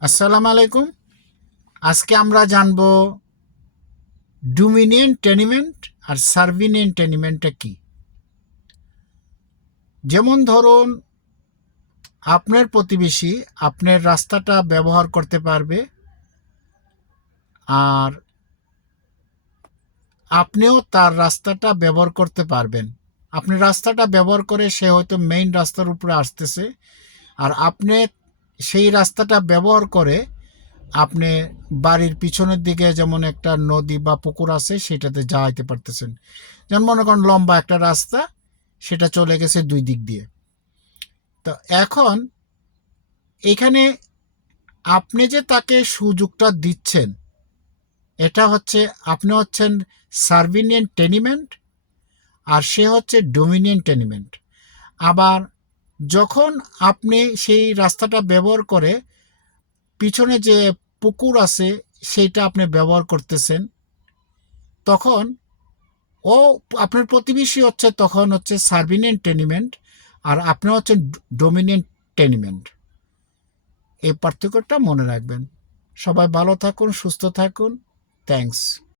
আসসালামু আলাইকুম। আজকে আমরা জানব ডোমিনিয়ন টেনিমেন্ট আর সার্ভিনিয়ন টেনিমেন্টটা কি। যেমন ধরুন, আপনার প্রতিবেশী আপনার রাস্তাটা ব্যবহার করতে পারবে, আর আপনিও তার রাস্তাটা ব্যবহার করতে পারবেন। আপনি রাস্তাটা ব্যবহার করে সে হয়তো মেইন রাস্তার উপরে আসতেছে, আর আপনি সেই রাস্তাটা ব্যবহার করে আপনি বাড়ির পিছনের দিকে যেমন একটা নদী বা পুকুর আছে সেটাতে যাইতে পারতেছেন। যেমন মনে করেন লম্বা একটা রাস্তা, সেটা চলে গেছে দুই দিক দিয়ে। তো এখন এখানে আপনি যে তাকে সুযোগটা দিচ্ছেন, এটা হচ্ছে আপনি হচ্ছেন সার্ভিনিয়ান টেনিমেন্ট, আর সে হচ্ছে ডোমিনিয়ন টেনিমেন্ট। আবার যখন আপনি সেই রাস্তাটা ব্যবহার করে পিছনে যে পুকুর আছে সেইটা আপনি ব্যবহার করতেছেন, তখন ও আপনার প্রতিবেশী হচ্ছে তখন হচ্ছে সার্ভিনিয়ান টেনিমেন্ট, আর আপনি হচ্ছেন ডোমিনিয়ন টেনিমেন্ট। এই পার্থক্যটা মনে রাখবেন। সবাই ভালো থাকুন, সুস্থ থাকুন। থ্যাঙ্কস।